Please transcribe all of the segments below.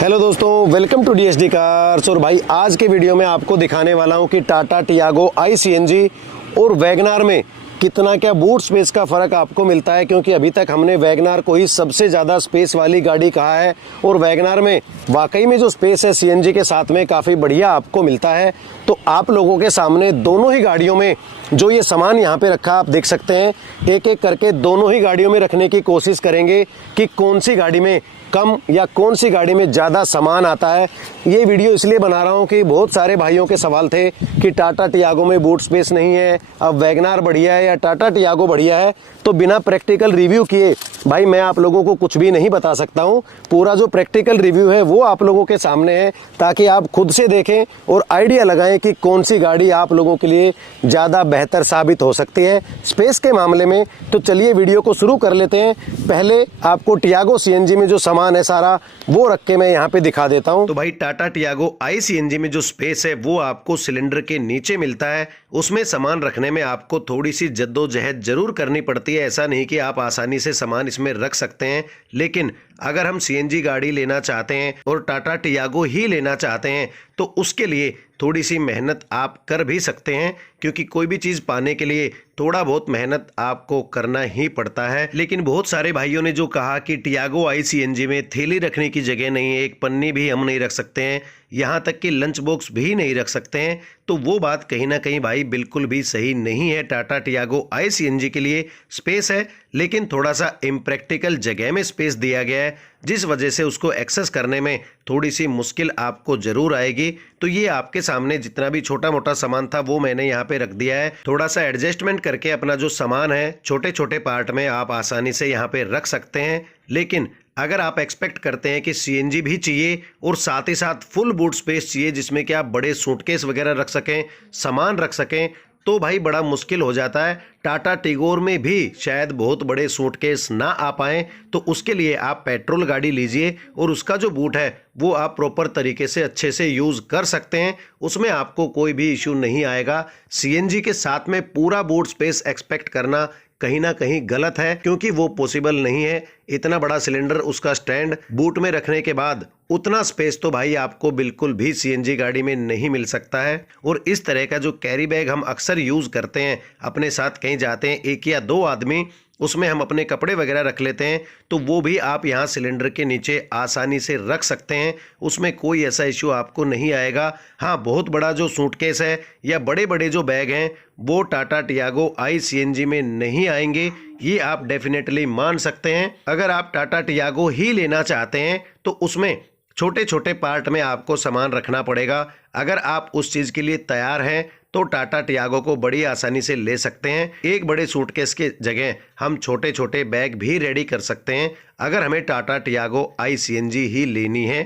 Hello दोस्तों, welcome to DSD cars. और भाई आज के वीडियो में आपको दिखाने वाला हूं कि टाटा टियागो आई सीएनजी और वैगनार में कितना क्या बूट स्पेस का फ़र्क आपको मिलता है, क्योंकि अभी तक हमने वैगनार को ही सबसे ज़्यादा स्पेस वाली गाड़ी कहा है और वैगनार में वाकई में जो स्पेस है सीएनजी के साथ में काफ़ी बढ़िया आपको मिलता है। तो आप लोगों के सामने दोनों ही गाड़ियों में जो ये सामान यहाँ पे रखा आप देख सकते हैं, एक एक करके दोनों ही गाड़ियों में रखने की कोशिश करेंगे कि कौन सी गाड़ी में कम या कौन सी गाड़ी में ज़्यादा सामान आता है। ये वीडियो इसलिए बना रहा हूँ कि बहुत सारे भाइयों के सवाल थे कि टाटा टियागो में बूट स्पेस नहीं है, अब वैगनार बढ़िया है या टाटा टियागो बढ़िया है। तो बिना प्रैक्टिकल रिव्यू किए भाई मैं आप लोगों को कुछ भी नहीं बता सकता हूँ। पूरा जो प्रैक्टिकल रिव्यू है वो आप लोगों के सामने है, ताकि आप खुद से देखें और आइडिया लगाएं कि कौन सी गाड़ी आप लोगों के लिए ज़्यादा बेहतर साबित हो सकती है स्पेस के मामले में। तो चलिए वीडियो को शुरू कर लेते हैं। पहले आपको टियागो सीएनजी में जो सामान है सारा वो रख के मैं यहाँ पे दिखा देता हूँ। तो भाई टाटा टियागो आई सीएनजी में जो स्पेस है वो आपको सिलेंडर के नीचे मिलता है। उसमें सामान रखने में आपको थोड़ी सी जद्दोजहद जरूर करनी पड़ती है। ऐसा नहीं कि आप आसानी से सामान इसमें रख सकते हैं, लेकिन अगर हम सीएनजी गाड़ी लेना चाहते हैं और टाटा टियागो ही लेना चाहते हैं तो उसके लिए थोड़ी सी मेहनत आप कर भी सकते हैं, क्योंकि कोई भी चीज़ पाने के लिए थोड़ा बहुत मेहनत आपको करना ही पड़ता है। लेकिन बहुत सारे भाइयों ने जो कहा कि टियागो आई सीएनजी में थैली रखने की जगह नहीं है, एक पन्नी भी हम नहीं रख सकते हैं, यहाँ तक कि लंच बॉक्स भी नहीं रख सकते हैं, तो वो बात कहीं ना कहीं भाई बिल्कुल भी सही नहीं है। टाटा टियागो आई सीएनजी के लिए स्पेस है, लेकिन थोड़ा सा इम्प्रैक्टिकल जगह में स्पेस दिया गया है, जिस वजह से उसको एक्सेस करने में थोड़ी सी मुश्किल आपको जरूर आएगी। तो ये आपके सामने जितना भी छोटा मोटा सामान था वो मैंने यहाँ पे रख दिया है। थोड़ा सा एडजस्टमेंट करके अपना जो सामान है छोटे छोटे पार्ट में आप आसानी से यहाँ पे रख सकते हैं। लेकिन अगर आप एक्सपेक्ट करते हैं कि सीएनजी भी चाहिए और साथ ही साथ फुल बूट स्पेस चाहिए जिसमें कि आप बड़े सूटकेस वगैरह रख सकें, सामान रख सकें, तो भाई बड़ा मुश्किल हो जाता है। टाटा टिगोर में भी शायद बहुत बड़े सूटकेस ना आ पाएँ, तो उसके लिए आप पेट्रोल गाड़ी लीजिए और उसका जो बूट है वो आप प्रॉपर तरीके से अच्छे से यूज़ कर सकते हैं, उसमें आपको कोई भी इश्यू नहीं आएगा। सीएनजी के साथ में पूरा बूट स्पेस एक्सपेक्ट करना कहीं ना कहीं गलत है, क्योंकि वो पॉसिबल नहीं है। इतना बड़ा सिलेंडर, उसका स्टैंड, बूट में रखने के बाद उतना स्पेस तो भाई आपको बिल्कुल भी सीएनजी गाड़ी में नहीं मिल सकता है। और इस तरह का जो कैरी बैग हम अक्सर यूज़ करते हैं, अपने साथ कहीं जाते हैं एक या दो आदमी, उसमें हम अपने कपड़े वगैरह रख लेते हैं, तो वो भी आप यहाँ सिलेंडर के नीचे आसानी से रख सकते हैं, उसमें कोई ऐसा इश्यू आपको नहीं आएगा। हाँ, बहुत बड़ा जो सूटकेस है या बड़े बड़े जो बैग हैं वो टाटा टियागो आई सीएनजी में नहीं आएंगे, ये आप डेफिनेटली मान सकते हैं। अगर आप टाटा टियागो ही लेना चाहते हैं तो उसमें छोटे छोटे पार्ट में आपको सामान रखना पड़ेगा। अगर आप उस चीज़ के लिए तैयार हैं तो टाटा टियागो को बड़ी आसानी से ले सकते हैं। एक बड़े सूटकेस के जगह हम छोटे छोटे बैग भी रेडी कर सकते हैं अगर हमें टाटा टियागो आई सीएनजी ही लेनी है।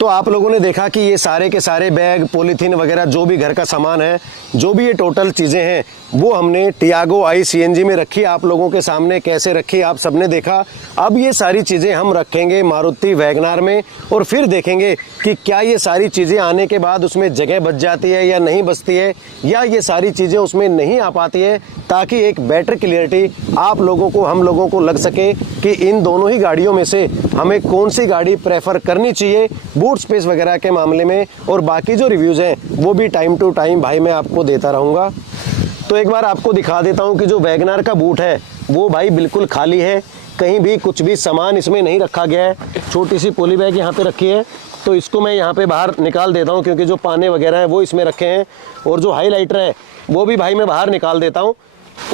तो आप लोगों ने देखा कि ये सारे के सारे बैग, पॉलीथीन वगैरह जो भी घर का सामान है, जो भी ये टोटल चीज़ें हैं वो हमने टियागो आई सीएनजी में रखी। आप लोगों के सामने कैसे रखी आप सबने देखा। अब ये सारी चीज़ें हम रखेंगे मारुति वैगनार में और फिर देखेंगे कि क्या ये सारी चीज़ें आने के बाद उसमें जगह बच जाती है या नहीं बचती है, या ये सारी चीज़ें उसमें नहीं आ पाती है, ताकि एक बेटर क्लियरिटी आप लोगों को, हम लोगों को लग सके कि इन दोनों ही गाड़ियों में से हमें कौन सी गाड़ी प्रेफर करनी चाहिए बूट स्पेस वगैरह के मामले में। और बाकी जो रिव्यूज़ हैं वो भी टाइम टू टाइम भाई मैं आपको देता रहूँगा। तो एक बार आपको दिखा देता हूँ कि जो वैगनार का बूट है वो भाई बिल्कुल खाली है, कहीं भी कुछ भी सामान इसमें नहीं रखा गया है। छोटी सी पोली बैग यहाँ पे रखी है, तो इसको मैं यहाँ पे बाहर निकाल देता हूँ, क्योंकि जो पाने वगैरह हैं वो इसमें रखे हैं। और जो हाईलाइटर है वो भी भाई मैं बाहर निकाल देता हूँ,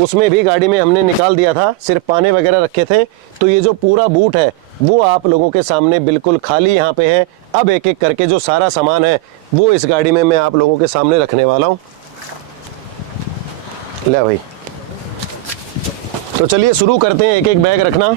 उसमें भी गाड़ी में हमने निकाल दिया था, सिर्फ पाने वगैरह रखे थे। तो ये जो पूरा बूट है वो आप लोगों के सामने बिल्कुल खाली यहाँ पे है। अब एक एक करके जो सारा सामान है वो इस गाड़ी में मैं आप लोगों के सामने रखने वाला हूँ। ले भाई, तो चलिए शुरू करते हैं एक एक बैग रखना।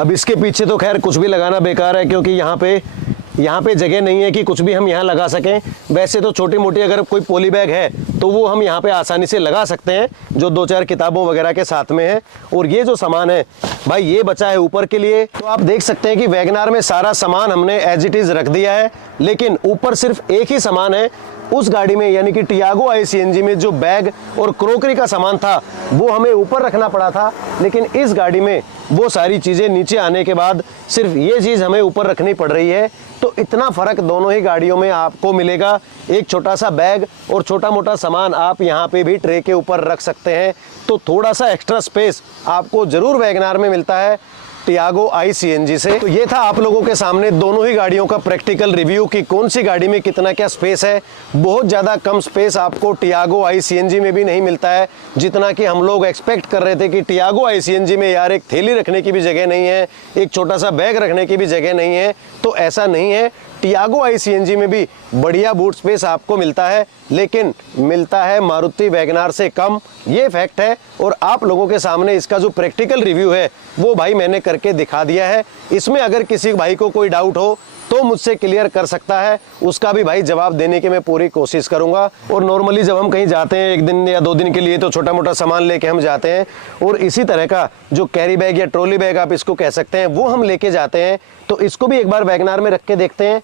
अब इसके पीछे तो खैर कुछ भी लगाना बेकार है, क्योंकि यहाँ पे जगह नहीं है कि कुछ भी हम यहाँ लगा सकें। वैसे तो छोटी मोटी अगर कोई पॉली बैग है तो वो हम यहाँ पे आसानी से लगा सकते हैं, जो 2-4 किताबों वगैरह के साथ में है। और ये जो सामान है भाई, ये बचा है ऊपर के लिए। तो आप देख सकते हैं कि वैगनार में सारा सामान हमने एज इट इज रख दिया है, लेकिन ऊपर सिर्फ एक ही सामान है। उस गाड़ी में यानी कि टियागो ICNG में जो बैग और क्रोकरी का सामान था वो हमें ऊपर रखना पड़ा था, लेकिन इस गाड़ी में वो सारी चीज़ें नीचे आने के बाद सिर्फ ये चीज़ हमें ऊपर रखनी पड़ रही है। तो इतना फ़र्क दोनों ही गाड़ियों में आपको मिलेगा। एक छोटा सा बैग और छोटा मोटा सामान आप यहाँ पे भी ट्रे के ऊपर रख सकते हैं, तो थोड़ा सा एक्स्ट्रा स्पेस आपको ज़रूर वैगनार में मिलता है टियागो ICNG से। तो ये था आप लोगों के सामने दोनों ही गाड़ियों का प्रैक्टिकल रिव्यू कि कौन सी गाड़ी में कितना क्या स्पेस है। बहुत ज़्यादा कम स्पेस आपको टियागो ICNG में भी नहीं मिलता है, जितना कि हम लोग एक्सपेक्ट कर रहे थे कि टियागो ICNG में यार एक थैली रखने की भी जगह नहीं है, एक छोटा सा बैग रखने की भी जगह नहीं है। तो ऐसा नहीं है, टियागो ICNG में भी बढ़िया बूट स्पेस आपको मिलता है, लेकिन मिलता है मारुति वैगनार से कम, ये फैक्ट है। और आप लोगों के सामने इसका जो प्रैक्टिकल रिव्यू है वो भाई मैंने करके दिखा दिया है। इसमें अगर किसी भाई को कोई डाउट हो तो मुझसे क्लियर कर सकता है, उसका भी भाई जवाब देने की मैं पूरी कोशिश करूंगा। और नॉर्मली जब हम कहीं जाते हैं 1 दिन या 2 दिन के लिए, तो छोटा मोटा सामान लेके हम जाते हैं, और इसी तरह का जो कैरी बैग या ट्रॉली बैग आप इसको कह सकते हैं वो हम लेके जाते हैं। तो इसको भी एक बार वैगनार में रख के देखते हैं।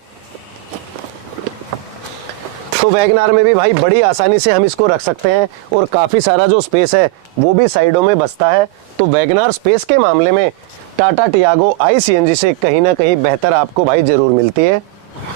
तो वैगनार में भी भाई बड़ी आसानी से हम इसको रख सकते हैं, और काफ़ी सारा जो स्पेस है वो भी साइडों में बचता है। तो वैगनार स्पेस के मामले में टाटा टियागो ICNG से कहीं ना कहीं बेहतर आपको भाई ज़रूर मिलती है।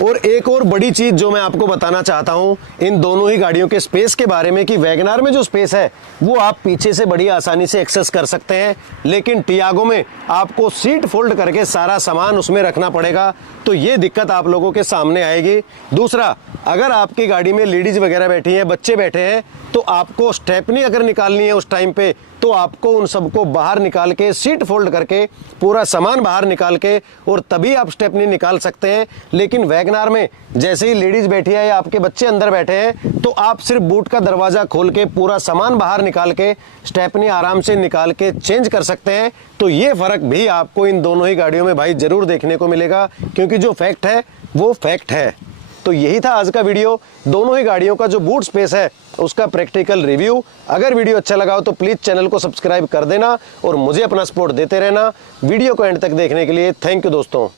और एक और बड़ी चीज़ जो मैं आपको बताना चाहता हूँ इन दोनों ही गाड़ियों के स्पेस के बारे में, कि वैगनार में जो स्पेस है वो आप पीछे से बड़ी आसानी से एक्सेस कर सकते हैं, लेकिन टियागो में आपको सीट फोल्ड करके सारा सामान उसमें रखना पड़ेगा। तो ये दिक्कत आप लोगों के सामने आएगी। दूसरा, अगर आपकी गाड़ी में लेडीज वगैरह बैठी हैं, बच्चे बैठे हैं, तो आपको स्टेपनी अगर निकालनी है उस टाइम पे, तो आपको उन सबको बाहर निकाल के सीट फोल्ड करके पूरा सामान बाहर निकाल के और तभी आप स्टेपनी निकाल सकते हैं। लेकिन वैगनार में जैसे ही लेडीज बैठी है या आपके बच्चे अंदर बैठे हैं, तो आप सिर्फ बूट का दरवाजा खोल के पूरा सामान बाहर निकाल के स्टेपनी आराम से निकाल के चेंज कर सकते हैं। तो ये फर्क भी आपको इन दोनों ही गाड़ियों में भाई जरूर देखने को मिलेगा, क्योंकि जो फैक्ट है वो फैक्ट है। तो यही था आज का वीडियो, दोनों ही गाड़ियों का जो बूट स्पेस है उसका प्रैक्टिकल रिव्यू। अगर वीडियो अच्छा लगा हो तो प्लीज़ चैनल को सब्सक्राइब कर देना और मुझे अपना सपोर्ट देते रहना। वीडियो को एंड तक देखने के लिए थैंक यू दोस्तों।